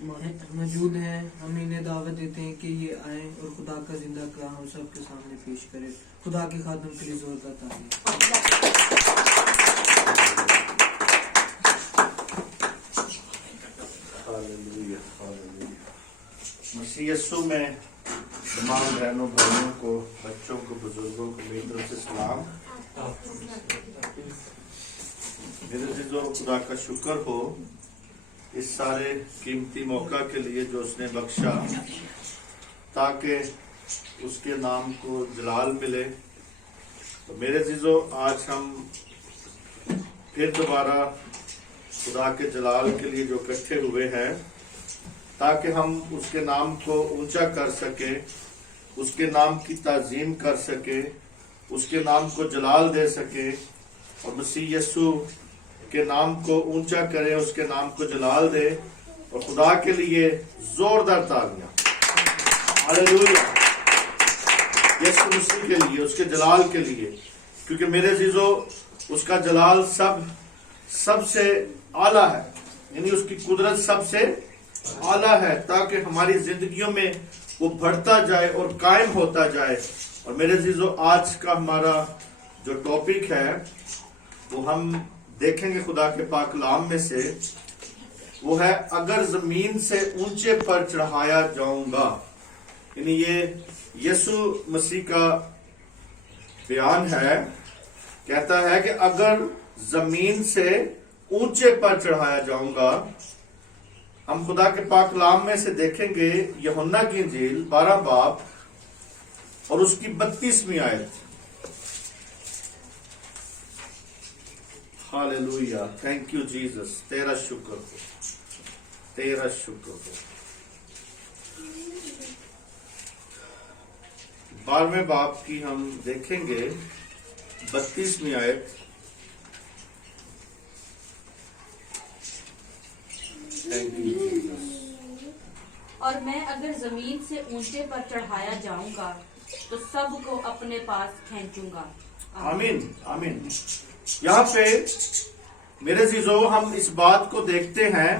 موجود ہیں، ہم انہیں دعوت دیتے ہیں کہ یہ آئیں اور خدا کا زندہ کلام ہم سب کے سامنے پیش کریں۔ خدا کے خادم کے لیے زور کا تعریف۔ Hallelujah, hallelujah. مسیح یسوع میں تمام بہنوں بھائیوں کو، بچوں کو، بزرگوں کو میری طرف سے سلام۔ میرے عزیزو، خدا کا شکر ہو اس سارے قیمتی موقع کے لیے جو اس نے بخشا تاکہ اس کے نام کو جلال ملے۔ تو میرے عزیزو، آج ہم پھر دوبارہ خدا کے جلال کے لیے جو اکٹھے ہوئے ہیں تاکہ ہم اس کے نام کو اونچا کر سکے، اس کے نام کی تعظیم کر سکے، اس کے نام کو جلال دے سکے اور مسیح یسوع کے نام کو اونچا کرے، اس کے نام کو جلال دے اور خدا کے لیے زوردار تالیاں۔ ہاللویہ، یسوع مسیح کے لیے، اس کے جلال کے لیے، کیونکہ میرے عزیزو اس کا جلال سب سے اعلیٰ ہے، یعنی اس کی قدرت سب سے اعلیٰ ہے تاکہ ہماری زندگیوں میں وہ بڑھتا جائے اور قائم ہوتا جائے۔ اور میرے عزیزو، آج کا ہمارا جو ٹاپک ہے وہ ہم دیکھیں گے خدا کے پاک کلام میں سے، وہ ہے اگر زمین سے اونچے پر چڑھایا جاؤں گا۔ یعنی یہ یسوع مسیح کا بیان ہے، کہتا ہے کہ اگر زمین سے اونچے پر چڑھایا جاؤں گا۔ ہم خدا کے پاک کلام میں سے دیکھیں گے یوحنا کی انجیل 12 باب اور اس کی 32ویں آیت۔ ہاللویہ، تھینک یو جیزس، تیرا شکر ہو، تیرا شکر ہو۔ 12ویں باب کی ہم دیکھیں گے 32ویں آیت۔ اور میں اگر زمین سے اونچے پر چڑھایا جاؤں گا تو سب کو اپنے پاس کھینچوں گا۔ آمین، آمین۔ یہاں پہ میرے عزیزو ہم اس بات کو دیکھتے ہیں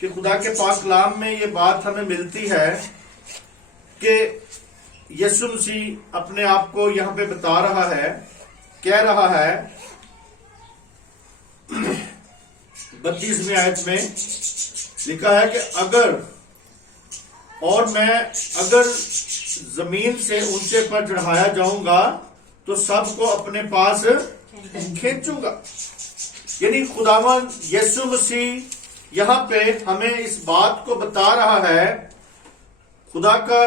کہ خدا کے پاک کلام میں یہ بات ہمیں ملتی ہے کہ یسوع مسیح اپنے آپ کو یہاں پہ بتا رہا ہے، کہہ رہا ہے 32ویں آیت میں لکھا ہے کہ اگر زمین سے اونچے پر چڑھایا جاؤں گا تو سب کو اپنے پاس کھینچوں گا۔ یعنی خداوند یسوع مسیح یہاں پہ ہمیں اس بات کو بتا رہا ہے، خدا کا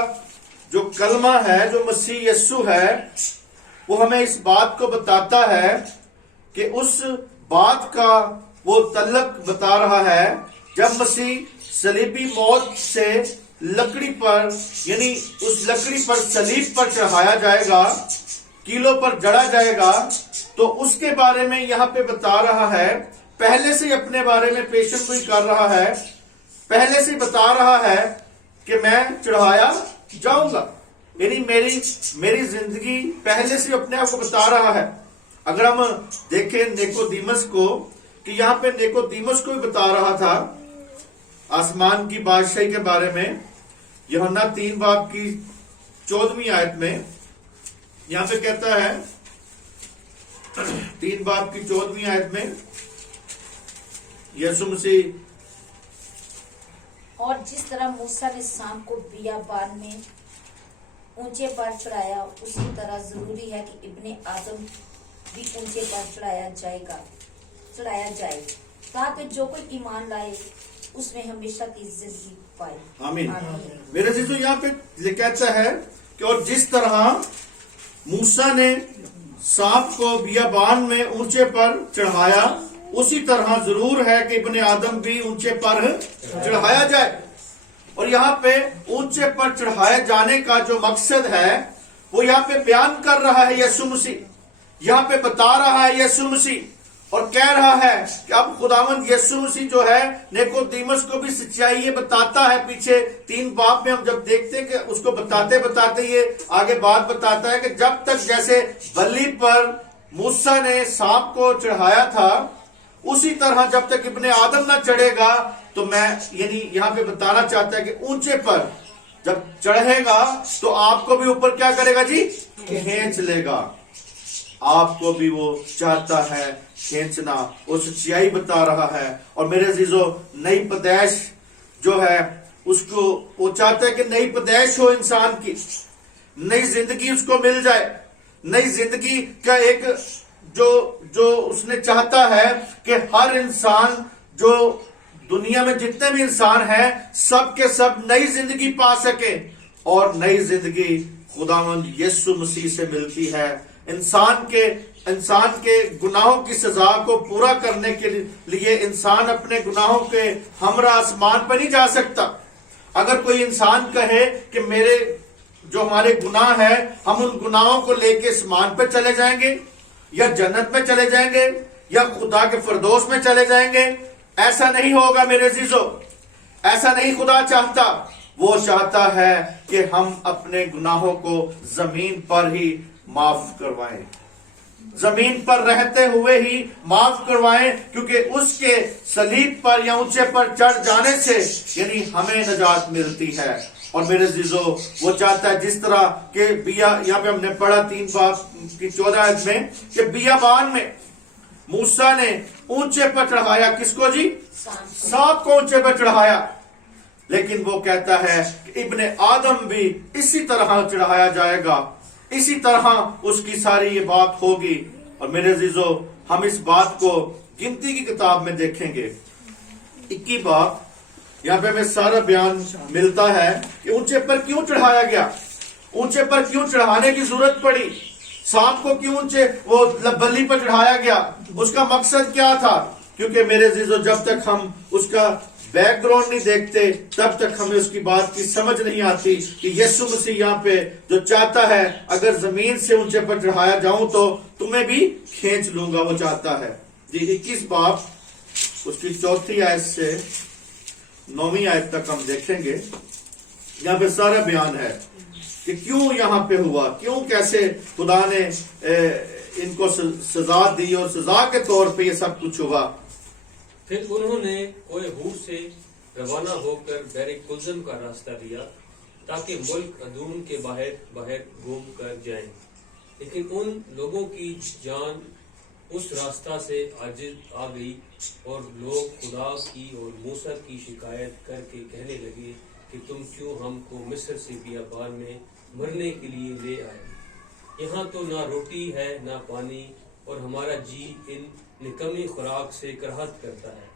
جو کلمہ ہے، جو مسیح یسوع ہے، وہ ہمیں اس بات کو بتاتا ہے کہ اس بات کا وہ تعلق بتا رہا ہے جب مسیح صلیبی موت سے لکڑی پر، یعنی اس لکڑی پر صلیب پر چڑھایا جائے گا، کیلوں پر جڑا جائے گا، تو اس کے بارے میں یہاں پہ بتا رہا ہے، پہلے سے اپنے بارے میں پیشن گوئی کر رہا ہے، پہلے سے بتا رہا ہے کہ میں چڑھایا جاؤں گا۔ یعنی میری زندگی پہلے سے اپنے آپ کو بتا رہا ہے۔ اگر ہم دیکھیں نیکودیمس کو، کہ یہاں پہ نیکودیمس کو بھی بتا رہا تھا آسمان کی بادشاہی کے بارے میں۔ یوحنا 3 باب کی 14ویں آیت میں یہاں پہ کہتا ہے، 3 باب کی 14ویں آیت میں یسوع مسیح، اور جس طرح موسیٰ نے سانپ کو بیابان میں اونچے پر چڑھایا، اسی طرح ضروری ہے کہ ابن آدم بھی اونچے پر چڑھایا جائے تاکہ جو کوئی ایمان لائے اس میں ہمیشہ کی زندگی پائے۔ آمین۔ میرے عزیزو، یہاں پہ یہ کہتا ہے کہ اور جس طرح موسیٰ نے سانپ کو بیابان میں اونچے پر چڑھایا، اسی طرح ضرور ہے کہ ابن آدم بھی اونچے پر چڑھایا جائے۔ اور یہاں پہ اونچے پر چڑھائے جانے کا جو مقصد ہے وہ یہاں پہ بیان کر رہا ہے یسوع مسیح، یہاں پہ بتا رہا ہے یسوع مسیح، اور کہہ رہا ہے کہ اب خداوند یسوع مسیح جو ہے نیکودیمس کو بھی سچائی یہ بتاتا ہے۔ پیچھے 3 باب میں ہم جب دیکھتے ہیں کہ اس کو بتاتے یہ آگے بات بتاتا ہے کہ جب تک جیسے بلی پر موسیٰ نے سانپ کو چڑھایا تھا، اسی طرح جب تک ابن آدم نہ چڑھے گا تو میں یعنی یہاں پہ بتانا چاہتا ہے کہ اونچے پر جب چڑھے گا تو آپ کو بھی اوپر کیا کرے گا جی؟ کھینچ لے گا. آپ کو بھی وہ چاہتا ہے کھینچنا، وہ سچائی بتا رہا ہے. اور میرے عزیزو، نئی پیدائش جو ہے اس کو وہ چاہتا ہے کہ نئی پیدائش ہو انسان کی، نئی زندگی اس کو مل جائے. نئی زندگی کا ایک جو اس نے چاہتا ہے کہ ہر انسان، جو دنیا میں جتنے بھی انسان ہیں، سب کے سب نئی زندگی پا سکے. اور نئی زندگی خداوند یسوع مسیح سے ملتی ہے. انسان کے گناہوں کی سزا کو پورا کرنے کے لیے انسان اپنے گناہوں کے ہمراہ آسمان پر نہیں جا سکتا. اگر کوئی انسان کہے کہ میرے جو ہمارے گناہ ہیں ہم ان گناہوں کو لے کے آسمان پہ چلے جائیں گے یا جنت میں چلے جائیں گے یا خدا کے فردوس میں چلے جائیں گے، ایسا نہیں ہوگا میرے عزیزو. ایسا نہیں خدا چاہتا. وہ چاہتا ہے کہ ہم اپنے گناہوں کو زمین پر ہی معاف کروائیں، زمین پر رہتے ہوئے ہی معاف کروائیں، کیونکہ اس کے صلیب پر یا اونچے پر چڑھ جانے سے یعنی ہمیں نجات ملتی ہے. اور میرے عزیزو، وہ چاہتا ہے جس طرح کہ یہاں پہ ہم نے پڑھا 3 باب کی 14 آیت میں کہ بیابان میں موسیٰ نے اونچے پر چڑھایا کس کو جی؟ سانپ کو اونچے پر چڑھایا. لیکن وہ کہتا ہے کہ ابن آدم بھی اسی طرح چڑھایا جائے گا، اسی طرح اس کی ساری یہ بات ہوگی. اور میرے عزیزو، ہم اس بات کو گنتی کی کتاب میں دیکھیں گے 21 باب. یہاں پہ ہمیں سارا بیان ملتا ہے کہ اونچے پر کیوں چڑھایا گیا، اونچے پر کیوں چڑھانے کی ضرورت پڑی، سانپ کو کیوں اونچے وہ بلی پر چڑھایا گیا، اس کا مقصد کیا تھا. کیونکہ میرے عزیزو، جب تک ہم اس کا بیک گراؤنڈ نہیں دیکھتے تب تک ہمیں اس کی بات کی سمجھ نہیں آتی کہ یسوع مسیح یہاں پہ جو چاہتا ہے اگر زمین سے اونچے پر چڑھایا جاؤں تو تمہیں بھی کھینچ لوں گا، وہ چاہتا ہے. جی 21 باب اس کی 4 آیت سے 9 آیت تک ہم دیکھیں گے. یہاں پہ سارا بیان ہے کہ کیوں یہاں پہ ہوا، کیوں کیسے خدا نے ان کو سزا دی اور سزا کے طور پہ یہ سب کچھ ہوا. پھر انہوں نے کوہ ہور سے روانہ ہو کر بحر کلزم کا راستہ لیا تاکہ ملک ادوم کے باہر گھوم کر جائیں. لیکن ان لوگوں کی جان اس راستہ سے عاجز آ گئی اور لوگ خدا کی اور موسیٰ کی شکایت کر کے کہنے لگے کہ تم کیوں ہم کو مصر سے بیابان میں مرنے کے لیے لے آئے؟ یہاں تو نہ روٹی ہے نہ پانی، اور ہمارا جی ان نکمی خوراک سے کراہت کرتا ہے.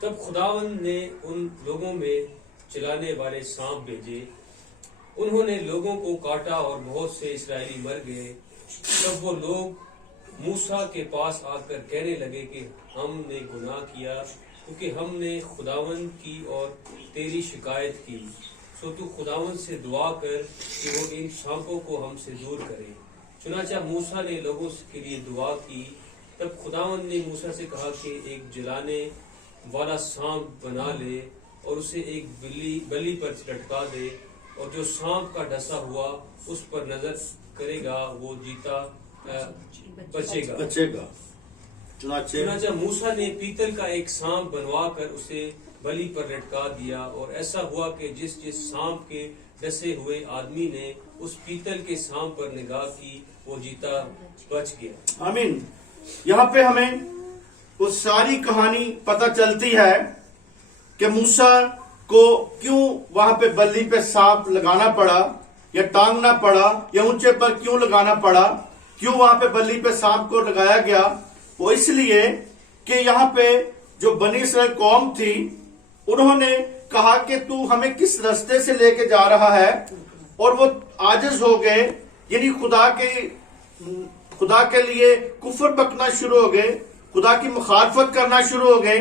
تب خداوند نے ان لوگوں میں چلانے والے سانپ بھیجے، انہوں نے لوگوں کو کاٹا اور بہت سے اسرائیلی مر گئے. تب وہ لوگ موسیٰ کے پاس آ کر کہنے لگے کہ ہم نے گناہ کیا کیونکہ ہم نے خداوند کی اور تیری شکایت کی. سو تو خداوند سے دعا کر کہ وہ ان سانپوں کو ہم سے دور کرے. چنانچہ موسیٰ نے لوگوں کے لیے دعا کی. تب خداوند نے موسیٰ سے کہا کہ ایک جلانے والا سانپ بنا لے اور اسے ایک بلی پر لٹکا دے، اور جو سانپ کا ڈسا ہوا اس پر نظر کرے گا وہ جیتا بچے گا. چنانچہ موسیٰ نے پیتل کا ایک سانپ بنوا کر اسے بلی پر لٹکا دیا، اور ایسا ہوا کہ جس سانپ کے ڈسے ہوئے آدمی نے اس پیتل کے سانپ پر نگاہ کی وہ جیتا بچ گیا. آمین. یہاں پہ ہمیں وہ ساری کہانی پتہ چلتی ہے کہ موسیٰ کو کیوں وہاں پہ بلی پہ سانپ لگانا پڑا یا ٹانگنا پڑا یا اونچے پر کیوں لگانا پڑا، کیوں وہاں پہ بلی پہ سانپ کو لگایا گیا. وہ اس لیے کہ یہاں پہ جو بنی اسرائیل قوم تھی انہوں نے کہا کہ تو ہمیں کس راستے سے لے کے جا رہا ہے، اور وہ عاجز ہو گئے، یعنی خدا کے لیے کفر بکنا شروع ہو گئے، خدا کی مخالفت کرنا شروع ہو گئے.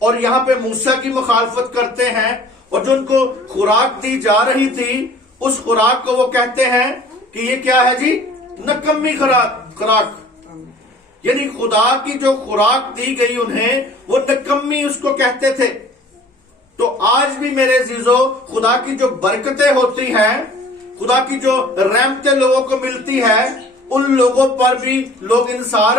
اور یہاں پہ موسیٰ کی مخالفت کرتے ہیں، اور جو ان کو خوراک دی جا رہی تھی اس خوراک کو وہ کہتے ہیں کہ یہ کیا ہے جی؟ نکمی خوراک. یعنی خدا کی جو خوراک دی گئی انہیں وہ نکمی اس کو کہتے تھے. تو آج بھی میرے عزیزو خدا کی جو برکتیں ہوتی ہیں، خدا کی جو رحمتیں لوگوں کو ملتی ہے، ان لوگوں پر بھی لوگ انصار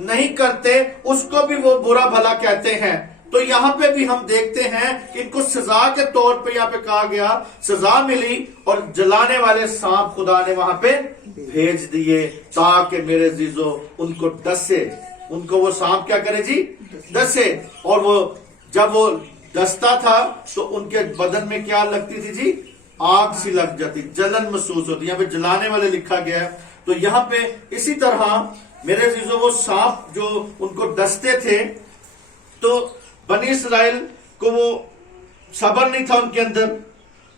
نہیں کرتے، اس کو بھی وہ برا بھلا کہتے ہیں. تو یہاں پہ بھی ہم دیکھتے ہیں کہ ان کو سزا کے طور پہ یہاں پہ کہا گیا، سزا ملی اور جلانے والے سانپ خدا نے وہاں پہ بھیج دیے تاکہ میرے عزیزو ان کو ڈسے، ان کو وہ سانپ کیا کرے جی؟ ڈسے۔ اور وہ جب وہ ڈستا تھا تو ان کے بدن میں کیا لگتی تھی جی؟ آگ سی لگ جاتی، جلن محسوس ہوتی، یہاں پہ جلانے والے لکھا گیا ہے۔ تو یہاں پہ اسی طرح میرے عزیزو وہ سانپ جو ان کو ڈستے تھے تو بنی اسرائیل کو وہ صبر نہیں تھا ان کے اندر،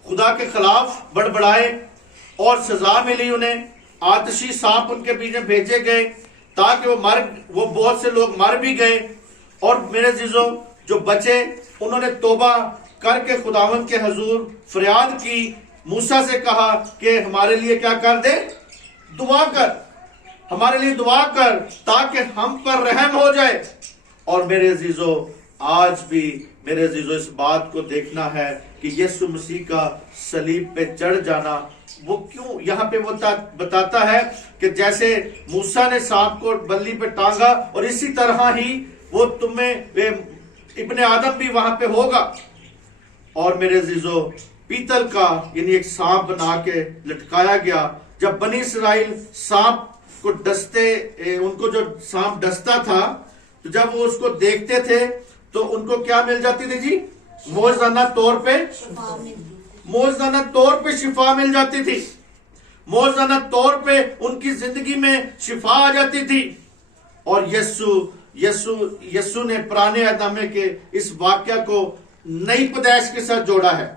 خدا کے خلاف بڑبڑائے اور سزا ملی انہیں، آتشی سانپ ان کے بیچ میں بھیجے گئے تاکہ وہ بہت سے لوگ مر بھی گئے، اور میرے عزیزو جو بچے انہوں نے توبہ کر کے خداوند کے حضور فریاد کی، موسیٰ سے کہا کہ ہمارے لیے کیا کر دے؟ دعا کر، ہمارے لیے دعا کر تاکہ ہم پر رحم ہو جائے۔ اور میرے عزیزو آج بھی میرے عزیزو اس بات کو دیکھنا ہے کہ یسوع مسیح کا صلیب پہ چڑھ جانا وہ کیوں یہاں پہ وہ بتاتا ہے کہ جیسے موسیٰ نے سانپ کو بلی پہ ٹانگا اور اسی طرح ہی وہ تمہیں ابن آدم بھی وہاں پہ ہوگا۔ اور میرے عزیزو پیتل کا یعنی ایک سانپ بنا کے لٹکایا گیا۔ جب بنی اسرائیل سانپ کو ڈستے، ان کو جو سانپ ڈستا تھا تو جب وہ اس کو دیکھتے تھے تو ان کو کیا مل جاتی تھی جی؟ موجزانہ طور پہ شفا مل جاتی تھی، موجزانہ طور پہ ان کی زندگی میں شفا آ جاتی تھی۔ اور یسوع نے پرانے عہد نامے کے اس واقعہ کو نئی پیدائش کے ساتھ جوڑا ہے،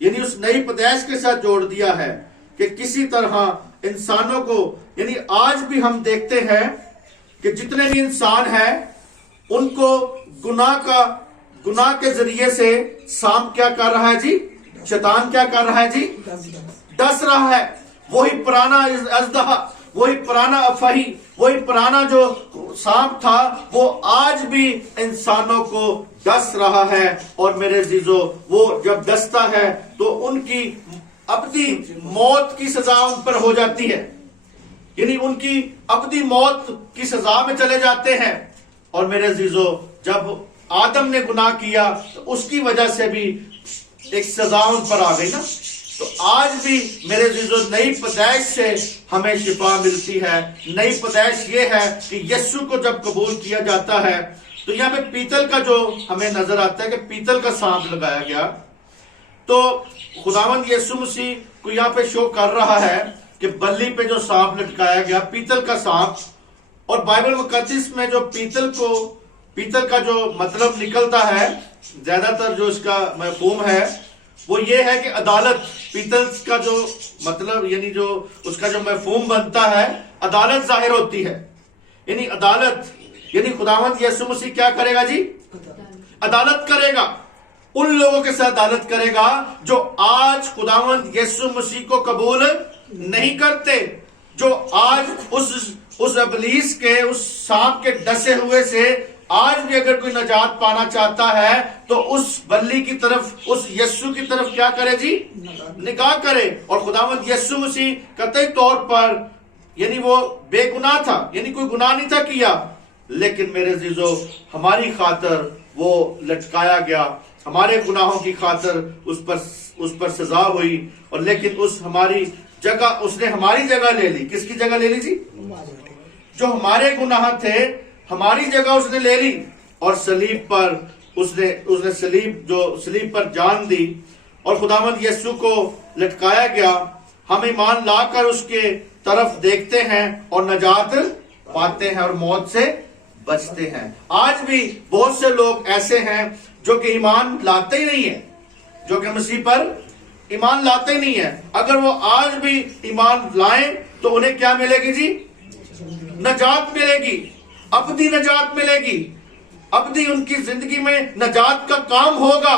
یعنی اس نئی پیدائش کے ساتھ جوڑ دیا ہے کہ کسی طرح انسانوں کو، یعنی آج بھی ہم دیکھتے ہیں کہ جتنے بھی انسان ہیں ان کو گناہ کے ذریعے سے سانپ کیا کر رہا ہے جی؟ شیطان کیا کر رہا ہے جی؟ ڈس رہا ہے۔ وہی پرانا اژدہا، وہی پرانا افہی، وہی پرانا جو سانپ تھا وہ آج بھی انسانوں کو ڈس رہا ہے۔ اور میرے عزیزو وہ جب ڈستا ہے تو ان کی ابدی موت کی سزا ان پر ہو جاتی ہے، یعنی ان کی ابدی موت کی سزا میں چلے جاتے ہیں۔ اور میرے عزیزو جب آدم نے گناہ کیا تو اس کی وجہ سے بھی ایک سزا ان پر آ گئی نا۔ تو آج بھی میرے عزیزو نئی پیدائش سے ہمیں شفا ملتی ہے۔ نئی پیدائش یہ ہے کہ یسوع کو جب قبول کیا جاتا ہے تو یہاں پہ پیتل کا جو ہمیں نظر آتا ہے کہ پیتل کا سانپ لگایا گیا، تو خداوند یسوع مسیح کو یہاں پہ شو کر رہا ہے کہ بلی پہ جو سانپ لٹکایا گیا پیتل کا سانپ، اور بائبل مقدس میں جو پیتل کا جو مطلب نکلتا ہے، زیادہ تر جو اس کا مفہوم ہے وہ یہ ہے کہ عدالت۔ پیتل کا جو مطلب یعنی جو اس کا جو مفہوم بنتا ہے عدالت ظاہر ہوتی ہے، یعنی عدالت، یعنی خداوند یسوع مسیح کیا کرے گا جی؟ عدالت کرے گا، ان لوگوں کے ساتھ عدالت کرے گا جو آج خداوند یسوع مسیح کو قبول نہیں کرتے، جو آج اس ابلیس کے، اس سانپ کے ڈسے ہوئے سے آج بھی اگر کوئی نجات پانا چاہتا ہے تو اس بلی کی طرف، اس یسوع کی طرف کیا کرے جی؟ نگاہ کرے۔ اور خداوند یسوع مسیح قطعی طور پر یعنی وہ بے گناہ تھا، یعنی کوئی گناہ نہیں تھا کیا، لیکن میرے عزیزو ہماری خاطر وہ لٹکایا گیا، ہمارے گناہوں کی خاطر اس پر سزا ہوئی، اور لیکن اس نے ہماری جگہ لے لی۔ کس کی جگہ لے لی جی؟ جو ہمارے گناہ تھے ہماری جگہ اس نے لے لی، اور صلیب پر اس نے صلیب پر جان دی، اور خداوند یسوع کو لٹکایا گیا۔ ہم ایمان لا کر اس کے طرف دیکھتے ہیں اور نجات پاتے ہیں اور موت سے بچتے ہیں۔ آج بھی بہت سے لوگ ایسے ہیں جو کہ ایمان لاتے ہی نہیں ہیں، جو کہ مسیح پر ایمان لاتے ہی نہیں ہیں۔ اگر وہ آج بھی ایمان لائیں تو انہیں کیا ملے گی جی؟ نجات ملے گی، ابدی نجات ملے گی، ابدی ان کی زندگی میں نجات کا کام ہوگا،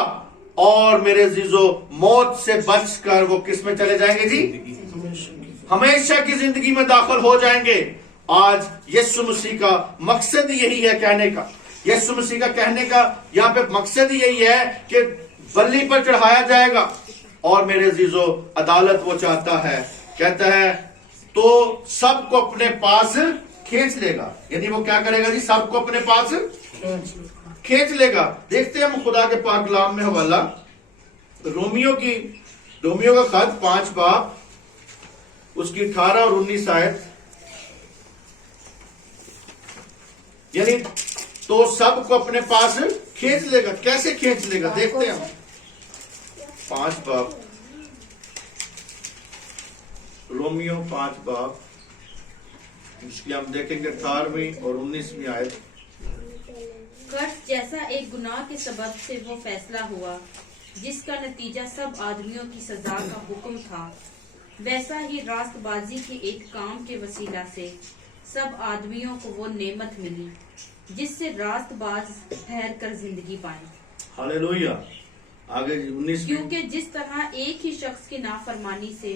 اور میرے عزیزو موت سے بچ کر وہ کس میں چلے جائیں گے جی؟ ہمیشہ کی زندگی میں داخل ہو جائیں گے۔ آج یسوع مسیح کا مقصد یہی ہے کہنے کا، یسوع مسیح کا کہنے کا یہاں پہ مقصد یہی ہے کہ بلی پر چڑھایا جائے گا، اور میرے عزیزو عدالت وہ چاہتا ہے، کہتا ہے تو سب کو اپنے پاس کھینچ لے گا، یعنی وہ کیا کرے گا جی؟ سب کو اپنے پاس کھینچ لے گا. دیکھتے ہیں ہم خدا کے پاک کلام میں حوالہ رومیو کا خط 5 باب اس کی 18 اور 19 آیت. یعنی تو سب کو اپنے پاس کھینچ لے گا. کیسے کھینچ لے گا دیکھتے ہیں ہم. 5 باب رومیو 5 باب اس کی ہم دیکھیں گے 18ویں اور 19ویں آیت. قرض جیسا ایک گناہ کے سبب سے وہ فیصلہ ہوا جس کا نتیجہ سب آدمیوں کی سزا کا حکم تھا، ویسا ہی راست بازی کے ایک کام کے وسیلہ سے سب آدمیوں کو وہ نعمت ملی جس سے راست باز ٹھہر کر زندگی پائیں. ہاللیلویہ. آگے 19ویں. کیونکہ جس طرح ایک ہی شخص کی نافرمانی سے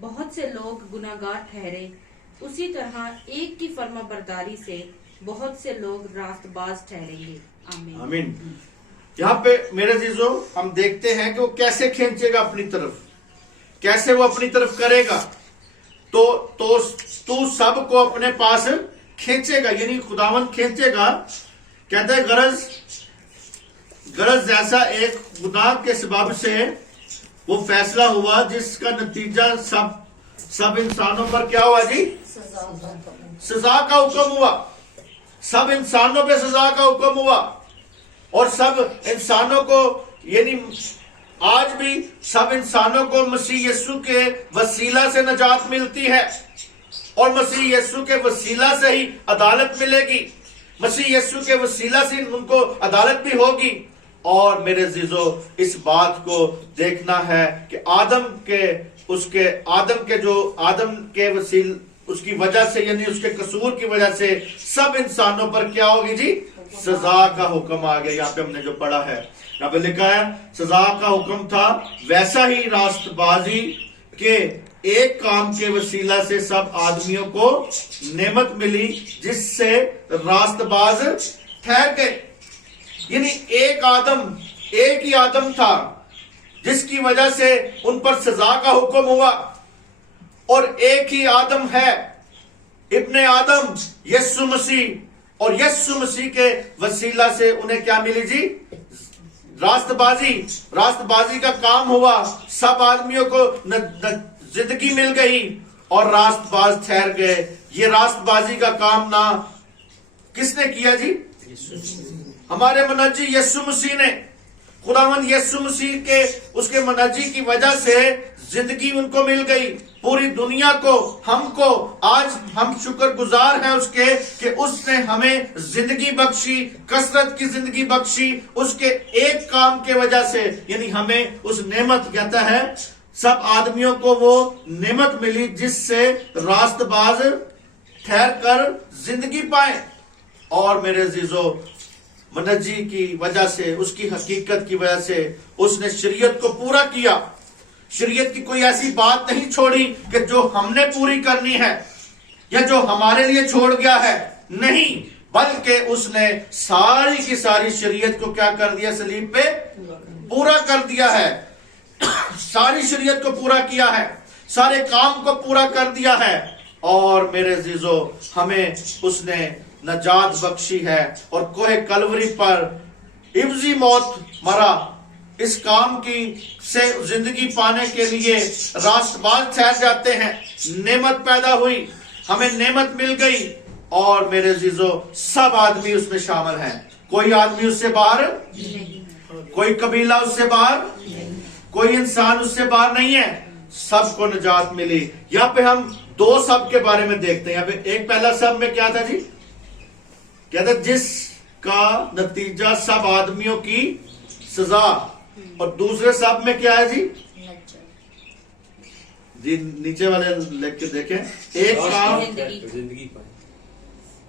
بہت سے لوگ گناہگار ٹھہرے، اسی طرح ایک کی فرما برداری سے بہت سے لوگ راست باز ٹھہریں گے. آمین. آمین. یہاں پہ میرے عزیزو ہم دیکھتے ہیں کہ وہ کیسے کھینچے گا اپنی طرف، کیسے وہ اپنی طرف کرے گا. تو سب کو اپنے پاس کھینچے گا. یعنی خداوند کھینچے گا. کہتا ہے غرض جیسا ایک گناہ کے سبب سے وہ فیصلہ ہوا جس کا نتیجہ سب انسانوں پر کیا ہوا جی؟ سزا کا حکم ہوا. سب انسانوں پہ سزا کا حکم ہوا. اور سب انسانوں کو یعنی آج بھی سب انسانوں کو مسیح یسوع کے وسیلہ سے نجات ملتی ہے، اور مسیح یسوع کے وسیلہ سے ہی عدالت ملے گی. مسیح یسوع کے وسیلہ سے ان کو عدالت بھی ہوگی. اور میرے عزیزو اس بات کو دیکھنا ہے کہ آدم کے وسیل اس کی وجہ سے یعنی اس کے قصور کی وجہ سے سب انسانوں پر کیا ہوگی جی؟ سزا کا حکم آ گیا. یہاں پہ ہم نے جو پڑھا ہے یہاں پہ لکھا ہے سزا کا حکم تھا، ویسا ہی راست بازی کے ایک کام کے وسیلہ سے سب آدمیوں کو نعمت ملی جس سے راست باز ٹھہر گئے. یعنی ایک ہی آدم تھا جس کی وجہ سے ان پر سزا کا حکم ہوا، اور ایک ہی آدم ہے ابن آدم یسوع مسیح، اور یسوع مسیح کے وسیلہ سے انہیں کیا ملی جی؟ راست بازی کا کام ہوا. سب آدمیوں کو زندگی مل گئی اور راست باز ٹھہر گئے. یہ راست بازی کا کام نہ کس نے کیا جی؟ ہمارے منجی یسوع مسیح نے. خداوند یسوع مسیح کے اس کے منجی کی وجہ سے زندگی ان کو مل گئی. پوری دنیا کو آج ہم شکر گزار ہیں اس کے کہ اس نے ہمیں زندگی بخشی، کثرت کی زندگی بخشی اس کے ایک کام کے وجہ سے. یعنی ہمیں اس نعمت کہتا ہے سب آدمیوں کو وہ نعمت ملی جس سے راست باز ٹھہر کر زندگی پائیں. اور میرے عزیزو منجی کی وجہ سے، اس کی حقیقت کی وجہ سے اس نے شریعت کو پورا کیا. شریعت کی کوئی ایسی بات نہیں چھوڑی کہ جو ہم نے پوری کرنی ہے یا جو ہمارے لیے چھوڑ گیا ہے، نہیں، بلکہ اس نے ساری کی ساری شریعت کو کیا کر دیا؟ صلیب پہ پورا کر دیا ہے. ساری شریعت کو پورا کیا ہے، سارے کام کو پورا کر دیا ہے. اور میرے عزیزو ہمیں اس نے نجات بخشی ہے، اور کوہ کلوری پر عوضی موت مرا. اس کام کی سے زندگی پانے کے لیے راست باز ٹھہر جاتے ہیں. نعمت پیدا ہوئی، ہمیں نعمت مل گئی. اور میرے عزیزو سب آدمی اس میں شامل ہیں. کوئی آدمی اس سے باہر، کوئی قبیلہ اس سے باہر، کوئی انسان اس سے باہر نہیں ہے. سب کو نجات ملی. یہاں پہ ہم 2 سب کے بارے میں دیکھتے ہیں. یہاں پہ ایک پہلا سب میں کیا تھا جی؟ کہتا جس کا نتیجہ سب آدمیوں کی سزا. اور دوسرے سب میں کیا ہے جی؟ جی نیچے والے لکھ کے دیکھیں. ایک کام زندگی پائے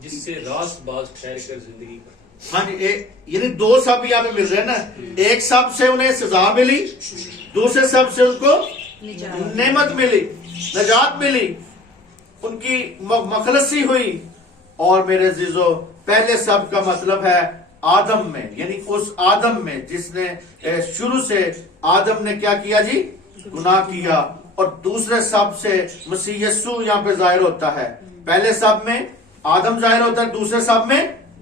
جس سے راست باز ٹھہر کر زندگی پائے. ہاں جی، یعنی 2 سب یہاں پہ مل رہے ہیں نا. ایک سب سے انہیں سزا ملی، دوسرے سب سے ان کو نعمت ملی، نجات ملی، ان کی مخلصی ہوئی. اور میرے عزیزو پہلے سب کا مطلب ہے آدم میں، یعنی اس آدم میں جس نے شروع سے آدم نے کیا کیا جی؟ گناہ کیا. اور دوسرے سب سے مسیح یسوع یہاں پہ ظاہر ہوتا ہے. پہلے سب میں آدم ظاہر ہوتا ہے، دوسرے سب میں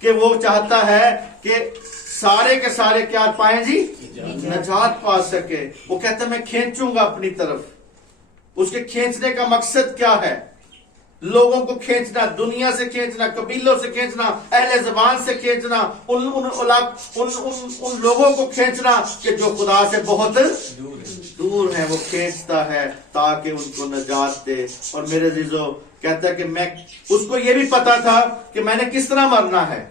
کہ وہ چاہتا ہے کہ سارے کے سارے کیا پائیں جی؟ نجات پا سکے. وہ کہتا ہے میں کھینچوں گا اپنی طرف. اس کے کھینچنے کا مقصد کیا ہے؟ لوگوں کو کھینچنا، دنیا سے کھینچنا، قبیلوں سے کھینچنا، اہل زبان سے کھینچنا، ان لوگوں کو کھینچنا کہ جو خدا سے بہت دور ہیں. وہ کھینچتا ہے تاکہ ان کو نجات دے. اور میرے عزیزو کہتا ہے کہ میں اس کو یہ بھی پتا تھا کہ میں نے کس طرح مرنا ہے.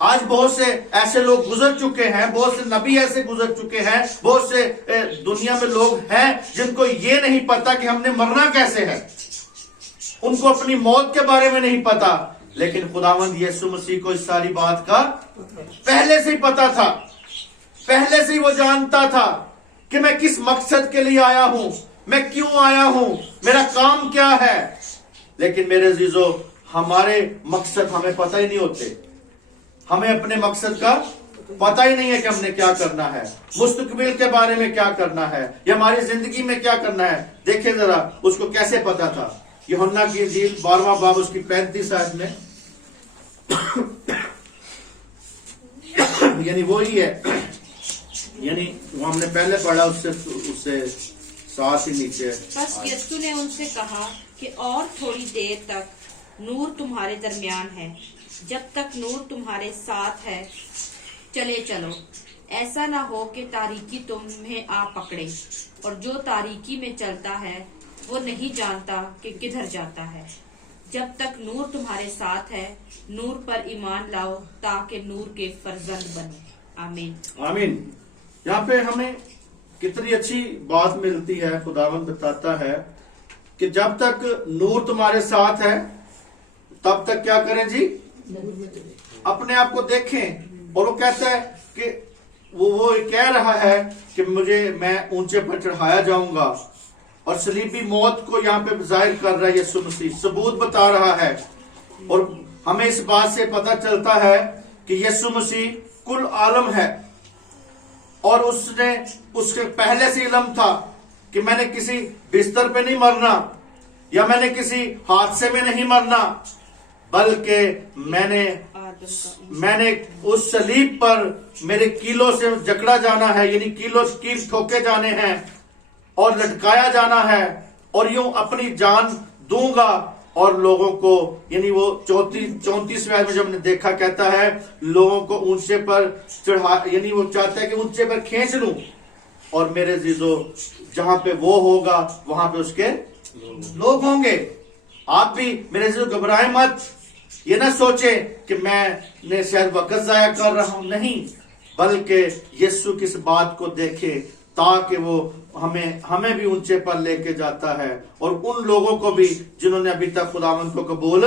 آج بہت سے ایسے لوگ گزر چکے ہیں، بہت سے نبی ایسے گزر چکے ہیں، بہت سے دنیا میں لوگ ہیں جن کو یہ نہیں پتا کہ ہم نے مرنا کیسے ہے. ان کو اپنی موت کے بارے میں نہیں پتا. لیکن خداوند یسوع مسیح کو اس ساری بات کا پہلے سے ہی پتا تھا. پہلے سے ہی وہ جانتا تھا کہ میں کس مقصد کے لیے آیا ہوں، میں کیوں آیا ہوں، میرا کام کیا ہے. لیکن میرے عزیزو ہمارے مقصد ہمیں پتہ ہی نہیں ہوتے. ہمیں اپنے مقصد کا پتہ ہی نہیں ہے کہ ہم نے کیا کرنا ہے، مستقبل کے بارے میں کیا کرنا ہے، یا ہماری زندگی میں کیا کرنا ہے. دیکھیں ذرا اس کو کیسے پتا تھا. یوحنا کی انجیل 12واں باب اس کی 35 آیت میں یعنی وہی ہے، یعنی وہ ہم نے پہلے پڑھا اس سے ساتھ ہی نیچے. بس یسوع نے ان سے کہا کہ اور تھوڑی دیر تک نور تمہارے درمیان ہے، جب تک نور تمہارے ساتھ ہے چلے چلو. ایسا نہ ہو کہ تاریکی تمہیں آ پکڑے، اور جو تاریکی میں چلتا ہے وہ نہیں جانتا کہ کدھر جاتا ہے. جب تک نور تمہارے ساتھ ہے نور پر ایمان لاؤ تاکہ نور کے فرزند بنو. آمین. آمین. یہاں پہ ہمیں کتنی اچھی بات ملتی ہے. خداوند بتاتا ہے کہ جب تک نور تمہارے ساتھ ہے تب تک کیا کریں جی؟ اپنے آپ کو دیکھیں. اور وہ کہتا ہے کہ وہ کہہ رہا ہے کہ میں اونچے پر چڑھایا جاؤں گا. اور صلیبی موت کو یہاں پہ ظاہر کر رہا ہے یسوع مسیح، ثبوت بتا رہا ہے. اور ہمیں اس بات سے پتہ چلتا ہے کہ یسوع مسیح کل عالم ہے، اور اس کے پہلے سے علم تھا کہ میں نے کسی بستر پہ نہیں مرنا، یا میں نے کسی حادثے میں نہیں مرنا، بلکہ میں نے اس صلیب پر میرے کیلوں سے جکڑا جانا ہے، یعنی کیل ٹھوکے جانے ہیں اور لٹکایا جانا ہے، اور یوں اپنی جان دوں گا. اور لوگوں کو، یعنی وہ 34ویں آیت میں جب نے دیکھا کہتا ہے لوگوں کو اونچے پر چڑھا، یعنی وہ چاہتا ہے کہ اونچے پر کھینچ لوں. اور میرے عزیزو جہاں پہ وہ ہوگا وہاں پہ اس کے لوگ ہوں گے. آپ بھی میرے عزیزو گھبرائیں مت. یہ نہ سوچیں کہ میں نے شاید وقت ضائع کر رہا ہوں، نہیں، بلکہ یسوع کس بات کو دیکھے تاکہ وہ ہمیں بھی اونچے پر لے کے جاتا ہے، اور ان لوگوں کو بھی جنہوں نے ابھی تک خداوند کو قبول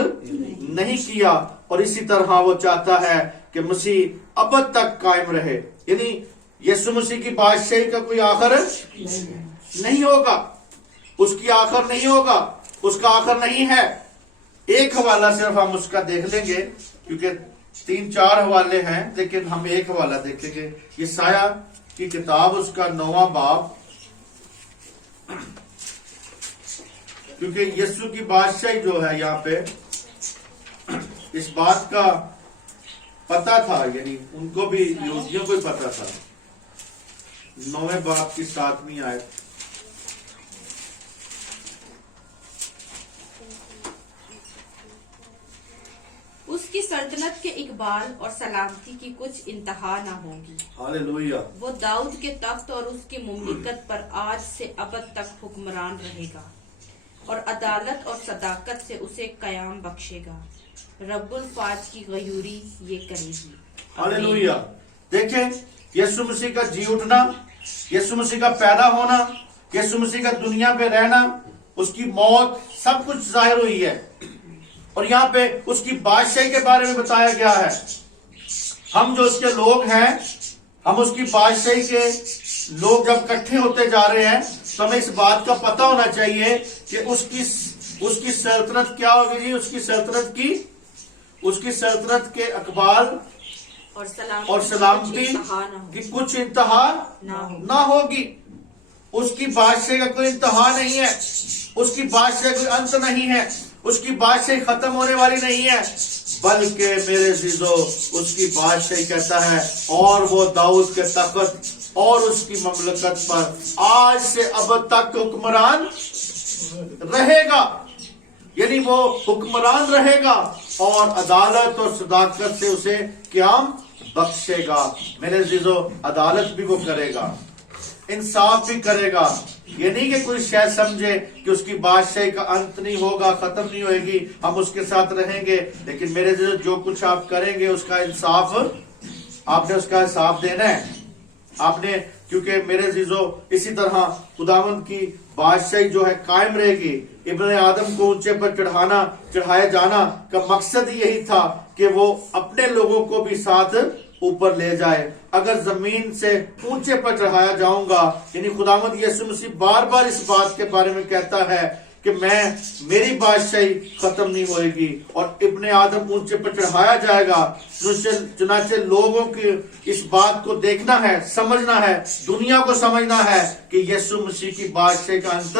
نہیں کیا. اور اسی طرح وہ چاہتا ہے کہ مسیح ابد تک قائم رہے. یعنی یسوع مسیح کی بادشاہی کا کوئی آخر نہیں ہوگا، اس کی آخر نہیں ہوگا، اس کا آخر نہیں ہے. ایک حوالہ صرف ہم اس کا دیکھ لیں گے، کیونکہ 3-4 حوالے ہیں، لیکن ہم ایک حوالہ دیکھیں گے. یسایہ کی کتاب اس کا 9واں باب، کیونکہ یسوع کی بادشاہی جو ہے یہاں پہ اس بات کا پتا تھا، یعنی ان کو بھی، یہودیوں کو بھی پتا تھا. 9ویں باب کی 7ویں آیت. اس کی سلطنت کے اقبال اور سلامتی کی کچھ انتہا نہ ہوگی. ہاللیلویہ. وہ داؤد کے تخت اور اس کی مملکت پر آج سے ابد تک حکمران رہے گا، اور عدالت اور صداقت سے اسے قیام بخشے گا. رب الفاظ کی غیوری یہ کرے گی. ہاللیلویہ. دیکھیں یسوع مسیح کا جی اٹھنا، یسوع مسیح کا پیدا ہونا، یسوع مسیح کا دنیا پہ رہنا، اس کی موت، سب کچھ ظاہر ہوئی ہے. اور یہاں پہ اس کی بادشاہی کے بارے میں بتایا گیا ہے. ہم جو اس کے لوگ ہیں، ہم اس کی بادشاہی کے لوگ جب اکٹھے ہوتے جا رہے ہیں تو ہمیں اس بات کا پتہ ہونا چاہیے کہ اس کی سلطنت کیا ہوگی جی. اس کی سلطنت کے اقبال اور سلامتی کی کچھ انتہا نہ ہوگی. اس کی بادشاہی کا کوئی انتہا نہیں ہے، اس کی بادشاہی کوئی انت نہیں ہے. اس کی بادشاہی ختم ہونے والی نہیں ہے، بلکہ میرے عزیزو اس کی بادشاہی کہتا ہے اور وہ داؤد کے تخت اور اس کی مملکت پر آج سے اب تک حکمران رہے گا، یعنی وہ حکمران رہے گا اور عدالت اور صداقت سے اسے قیام بخشے گا۔ میرے عزیزو عدالت بھی وہ کرے گا، انصاف بھی کرے گا، یہ نہیں کہ کوئی شے سمجھے کہ اس کی بادشاہی کا انت نہیں ہوگا، ختم نہیں ہوئے گی، ہم اس کے ساتھ رہیں گے، لیکن میرے عزیزو جو کچھ آپ کریں گے اس کا انصاف آپ نے اس کا حساب دینا ہے آپ نے، کیونکہ میرے عزیزو اسی طرح خداوند کی بادشاہی جو ہے قائم رہے گی۔ ابن آدم کو اونچے پر چڑھائے جانا کا مقصد یہی تھا کہ وہ اپنے لوگوں کو بھی ساتھ اوپر لے جائے۔ اگر زمین سے اونچے پر چڑھایا جاؤں گا، یعنی خداوند یسوع مسیح بار بار اس بات کے بارے میں کہتا ہے کہ میری بادشاہی ختم نہیں ہوئے گی اور ابن آدم اونچے پر چڑھایا جائے گا۔ چنانچہ لوگوں کی اس بات کو دیکھنا ہے، سمجھنا ہے، دنیا کو سمجھنا ہے کہ یسوع مسیح کی بادشاہی کا انت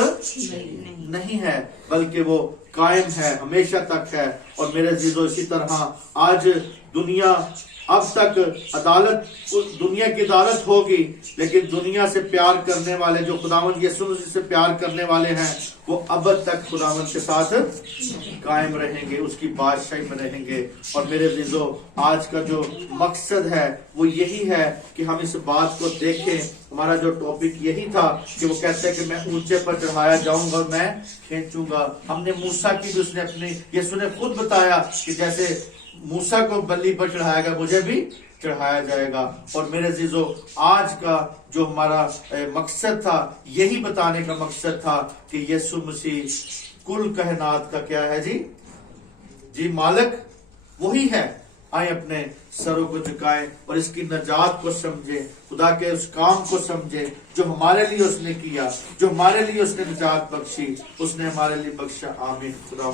نہیں ہے، بلکہ وہ قائم ہے، ہمیشہ تک ہے۔ اور میرے عزیزو اسی طرح آج دنیا اب تک دنیا کی عدالت ہوگی، لیکن دنیا سے پیار کرنے والے جو خداوند یسوع مسیح سے پیار کرنے والے ہیں وہ اب تک خداوند کے ساتھ قائم رہیں گے، اس کی بادشاہی میں رہیں گے۔ اور میرے عزیزو آج کا جو مقصد ہے وہ یہی ہے کہ ہم اس بات کو دیکھیں۔ ہمارا جو ٹاپک یہی تھا کہ وہ کہتے ہیں کہ میں اونچے پر چڑھایا جاؤں گا اور میں کھینچوں گا۔ ہم نے موسیٰ کی بھی اس نے اپنی یسوع نے خود بتایا کہ جیسے موسیٰ کو بلی پر چڑھایا گیا مجھے بھی چڑھایا جائے گا۔ اور میرے عزیزو آج کا جو ہمارا مقصد تھا یہی بتانے کا مقصد تھا کہ یسوع مسیح کل کائنات کا کیا ہے جی مالک وہی ہے۔ آئیں اپنے سروں کو جھکائیں اور اس کی نجات کو سمجھیں، خدا کے اس کام کو سمجھیں جو ہمارے لیے اس نے کیا، جو ہمارے لیے اس نے نجات بخشی، اس نے ہمارے لیے بخشا۔ آمین۔ خدا